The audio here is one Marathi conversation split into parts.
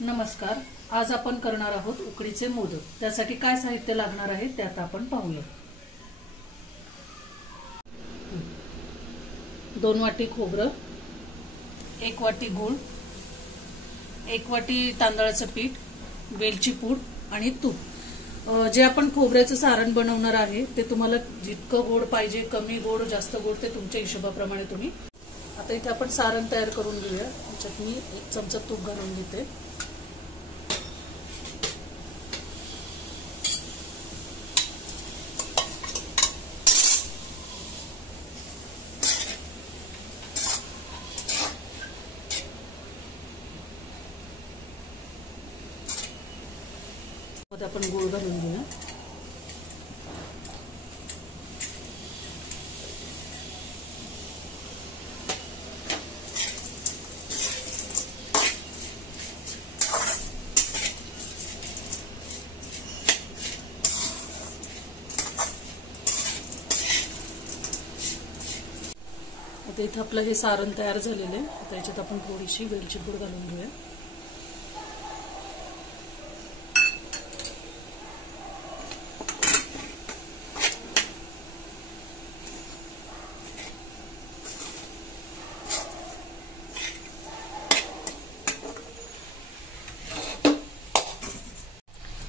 नमस्कार। आज आपण करणार आहोत उकडीचे मोदक। त्यासाठी काय साहित्य लागणार आहे ते आता आपण पाहूया। 2 वाटी खोबरं, 1 वाटी गूळ, 1 वाटी तांदळाचं पीठ, वेलची पूड आणि तूप। जे आपण खोबऱ्याचं सारण बनवणार आहे ते तुम्हाला जितकं गोड पाहिजे, कमी गोड जास्त गोड ते तुमच्या हिशोबाप्रमाणे तुम्ही। आता इथे आपण सारण तयार करून घेऊया। त्याच्यात मी 1 चमचा तूप घालून घेते। मध्ये आपण गूळ घालून घेऊया। आता इथे आपलं हे सारण तयार झालेलं आहे। आता याच्यात आपण थोडीशी वेलची पूड घालून घेऊया।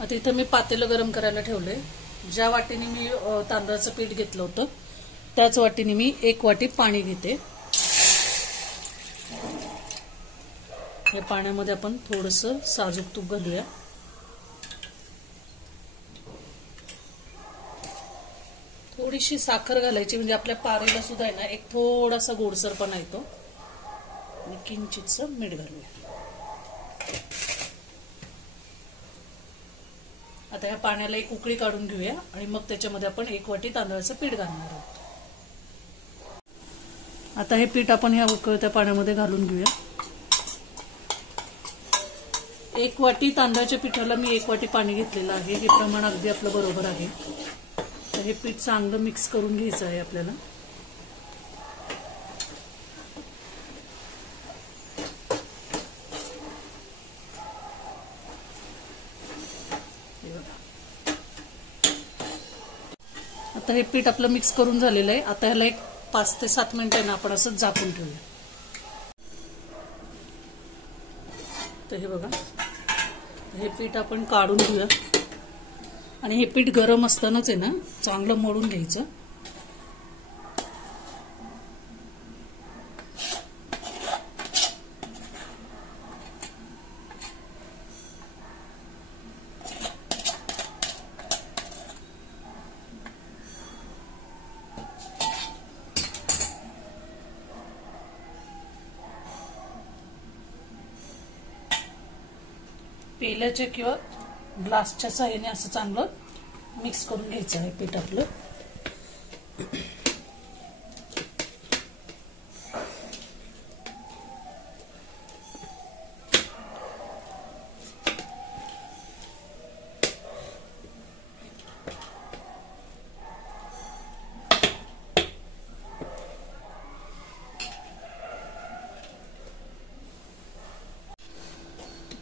आता इथे मी पातेलं गरम करायला ठेवलंय। ज्या वाटीने मी तांदळाचं पीठ घेतलं होतं त्याच वाटीने मी 1 वाटी पाणी घेते। या पाण्यामध्ये आपण थोडंसं साजूक तूप घालूया। थोडीशी साखर घालायची म्हणजे आपल्या पारेला सुद्धा आहे ना एक थोडासा गोडसरपणा येतो। आणि किंचितसं मीठ घालूया। आता या पाण्याला एक उकळी काढून घेऊया आणि मग त्याच्यामध्ये आपण 1 वाटी तांदळाचं पीठ घालणार आहोत। आता हे पीठ आपण या उकळत्या पाण्यामध्ये घालून घेऊया। 1 वाटी तांदळाच्या पिठाला मी 1 वाटी पाणी घेतलेलं आहे। हे प्रमाण अगदी आपलं बरोबर आहे। तर हे पीठ चांगलं मिक्स करून घ्यायचं आहे आपल्याला। आता हे पीठ आपलं मिक्स करून झालेलं आहे। आता ह्याला एक 5 ते 7 मिनिटांना आपण असं झाकून ठेवूया। तर हे बघा, हे पीठ आपण काढून घेऊया आणि हे पीठ गरम असतानाच आहे ना चांगलं मळून घ्यायचं। पेल्याच्या किंवा ग्लासच्या साहाय्याने असं चांगलं मिक्स करून घ्यायचं आहे पीठ आपलं।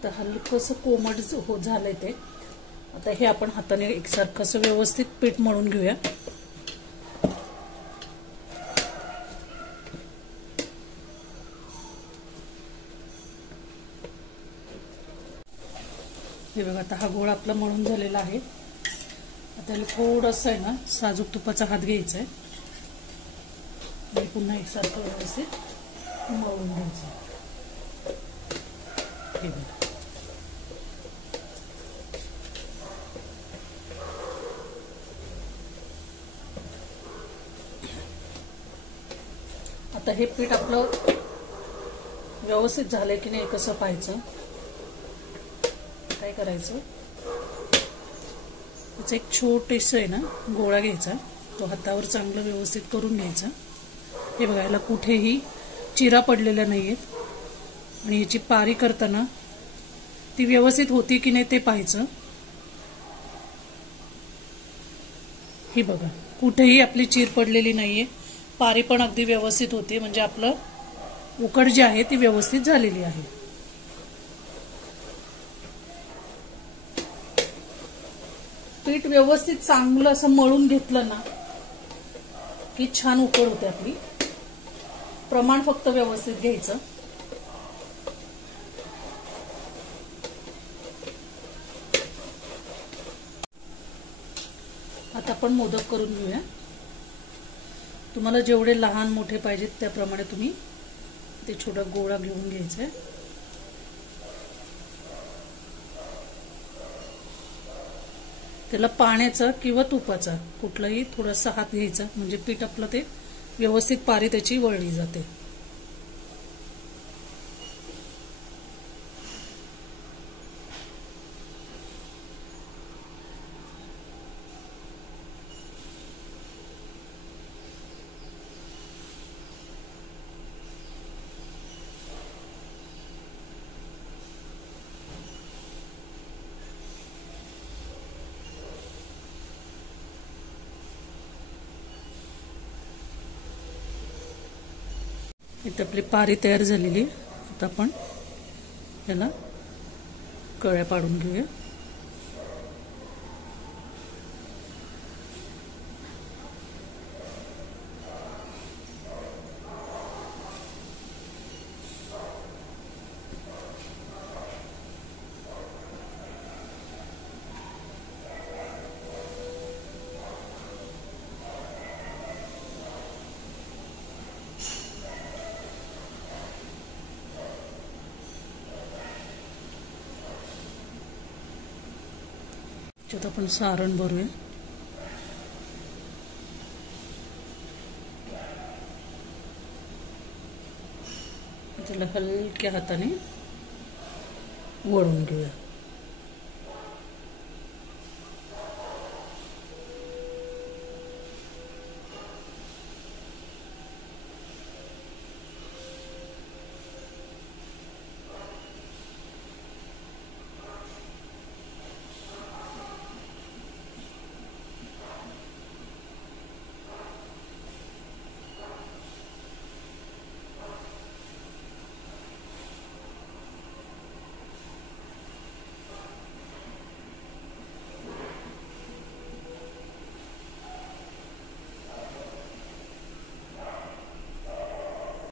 तर हलकंसं कोमट झालंय ते। आता हे आपण हाताने एकसारखं असं व्यवस्थित पीठ मळून घेऊया। हे बघा, आता हा गोळा आपला मळून झालेला आहे। आता थोडंसं आहे ना साजूक तुपाचा हात घ्यायचा आहे आणि पुन्हा एकसारखं व्यवस्थित मळून घ्यायचं। हे बघा, आता हे पीठ आपलं व्यवस्थित झालंय की नाही कसं पाहायचं। काय करायचं, त्याचं एक छोटेसं आहे ना गोळा घ्यायचा, तो हातावर चांगलं व्यवस्थित करून घ्यायचा। हे बघा, याला कुठेही चिरा पडलेल्या नाहीयेत आणि याची पारी करताना ती व्यवस्थित होती की नाही ते पाहायचं। हे बघा, कुठेही आपली चीर पडलेली नाहीये, पारी पण अगदी व्यवस्थित होते, म्हणजे आपलं उकड जी आहे ती व्यवस्थित झालेली आहे। पीठ व्यवस्थित चांगलं असं मळून घेतलं ना की छान उकड होते आपली. प्रमाण फक्त व्यवस्थित घ्यायचं. आता आपण मोदक करून घेऊया. तुम्हाला जेवढे लहान मोठे पाहिजेत त्याप्रमाणे तुम्ही ते छोटा गोळा घेऊन घ्यायचा आहे. त्याला पाण्याचा किंवा तुपाचा कुठलाही थोडासा हात घ्यायचा म्हणजे पीठ आपलं ते व्यवस्थित पारी त्याची वळली जाते. इथे आपली पारी तयार झालेली. आता आपण याला कळ्या पाडून घेऊया. त्यात आपण सारण भरूया. त्याला हलक्या हाताने वळून घेऊया.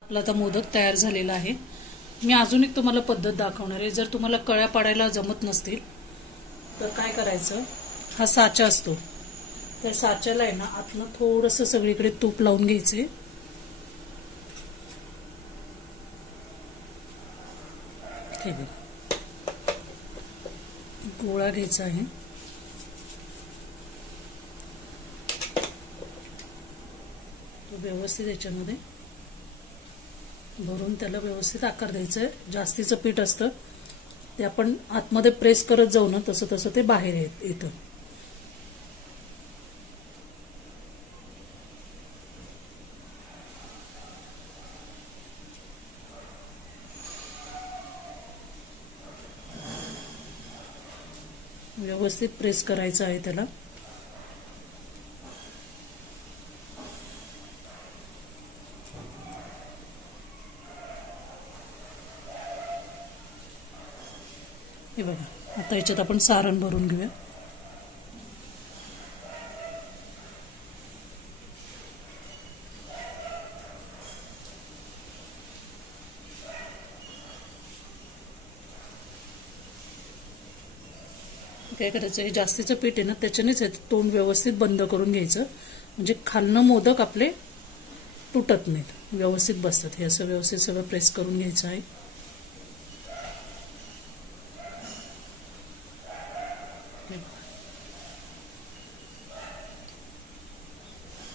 आपला आता मोदक तयार झालेला आहे. मी अजून एक तुम्हाला पद्धत दाखवणार आहे. जर तुम्हाला कळ्या पाडायला जमत नसतील तर काय करायचं, हा साचा असतो त्या साच्याला आहे ना आतनं थोडंसं सगळीकडे तूप लावून घ्यायचे. हे बघ, गोळा घ्यायचा आहे. तो व्यवस्थित याच्यामध्ये भरून त्याला व्यवस्थित आकार द्यायचा आहे. जास्तीचं पीठ असतं ते आपण आतमध्ये प्रेस करत जाऊ ना तसं तसं ते बाहेर येतं. व्यवस्थित प्रेस करायचं आहे त्याला. हे बघा, आता याच्यात आपण सारण भरून घेऊया. काय करायचं, हे जास्तीचं पीठ आहे ना त्याच्यानेच तोंड व्यवस्थित बंद करून घ्यायचं म्हणजे खालनं मोदक आपले तुटत नाहीत, व्यवस्थित बसतात. हे असं व्यवस्थित सगळं प्रेस करून घ्यायचं आहे.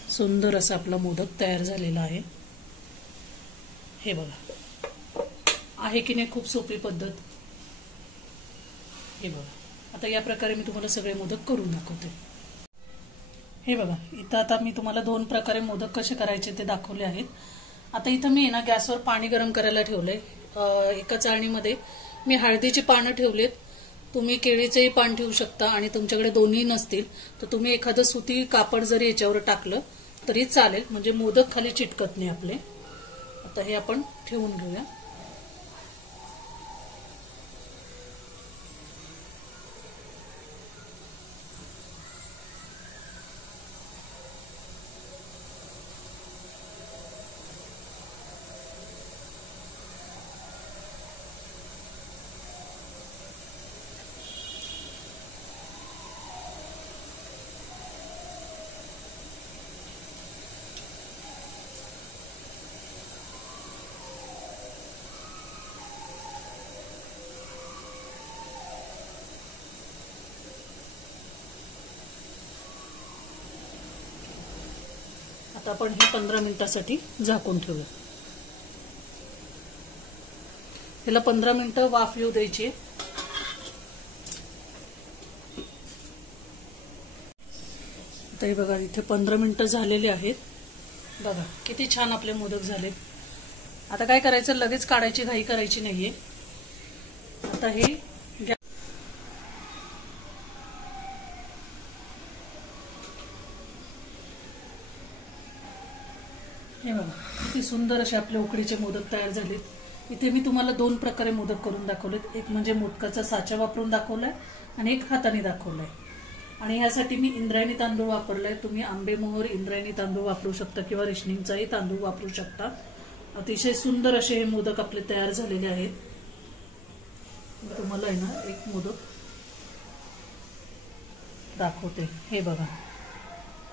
सुंदर असा आपला मोदक तयार झालेला आहे. हे बघा, आहे की नाही खूप सोपी पद्धत. हे बघा, आता या प्रकारे मी तुम्हाला सगळे मोदक करून दाखवते. हे बघा, इथं आता मी तुम्हाला 2 प्रकारे मोदक कसे करायचे ते दाखवले आहेत. आता इथं मी ना गॅसवर पाणी गरम करायला ठेवलंय. एका चाळणीमध्ये मी हळदीची पानं ठेवलेत. तुम्ही केळीचेही पान ठेवू शकता आणि तुमच्याकडे दोन्ही नसतील तर तुम्ही एखादं सुती कापड जरी याच्यावर टाकलं तरी चालेल म्हणजे मोदक खाली चिटकत नाही आपले. आता हे आपण ठेवून घेऊया. आता आपण हे 15 मिनिटासाठी झाकून ठेवूया. याला 15 मिनिटं वाफ येऊ द्यायची. आता हे बघा इथे 15 मिनिटं झालेली आहेत. बघा किती छान आपले मोदक झाले. आता काय करायचं, लगेच काढायची घाई करायची नाहीये. आता हे बघा किती सुंदर असे आपले उकडीचे मोदक तयार झालेत. इथे मी तुम्हाला 2 प्रकारे मोदक करून दाखवलेत. एक म्हणजे मोदकाचा साचा वापरून दाखवलाय आणि एक हाताने दाखवलाय. आणि ह्यासाठी मी इंद्रायणी तांदूळ वापरलाय. तुम्ही आंबेमोहर इंद्रायणी तांदूळ वापरू शकता किंवा रेशनिंगचाही तांदूळ वापरू शकता. अतिशय सुंदर असे हे मोदक आपले तयार झालेले आहेत. तुम्हाला आहे ना एक मोदक दाखवते. हे बघा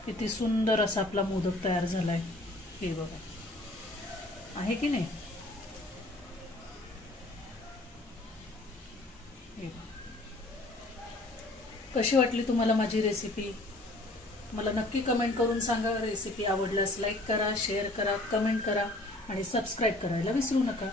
किती सुंदर असा आपला मोदक तयार झालाय. हे बघा आहे की नाही. कशी वाटली तुम्हाला माझी रेसिपी मला नक्की कमेंट करून सांगा. रेसिपी आवडल्यास लाईक करा, शेअर करा, कमेंट करा आणि सबस्क्राईब करायला विसरू नका.